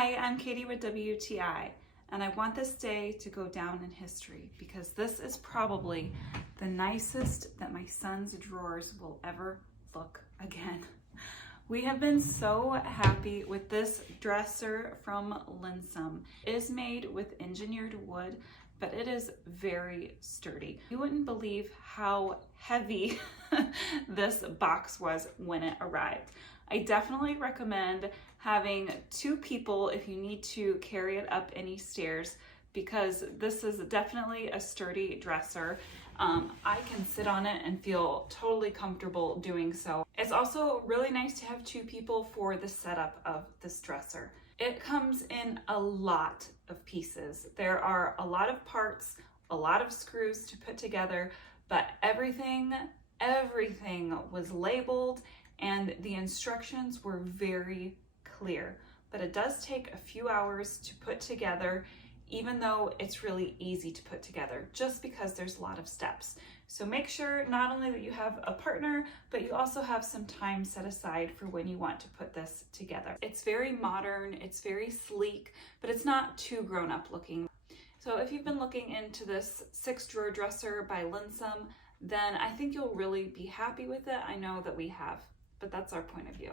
Hi, I'm Katie with WTI, and I want this day to go down in history because this is probably the nicest that my son's drawers will ever look again. We have been so happy with this dresser from LYNSOM. It is made with engineered wood, but it is very sturdy. You wouldn't believe how heavy this box was when it arrived. I definitely recommend having two people if you need to carry it up any stairs, because this is definitely a sturdy dresser. I can sit on it and feel totally comfortable doing so. It's also really nice to have two people for the setup of this dresser. It comes in a lot of pieces. There are a lot of parts, a lot of screws to put together, but everything was labeled and the instructions were very clear. But it does take a few hours to put together, even though it's really easy to put together, just because there's a lot of steps. So make sure not only that you have a partner, but you also have some time set aside for when you want to put this together. It's very modern, it's very sleek, but it's not too grown up looking. So if you've been looking into this 6-drawer dresser by LYNSOM, then I think you'll really be happy with it. I know that we have, but that's our point of view.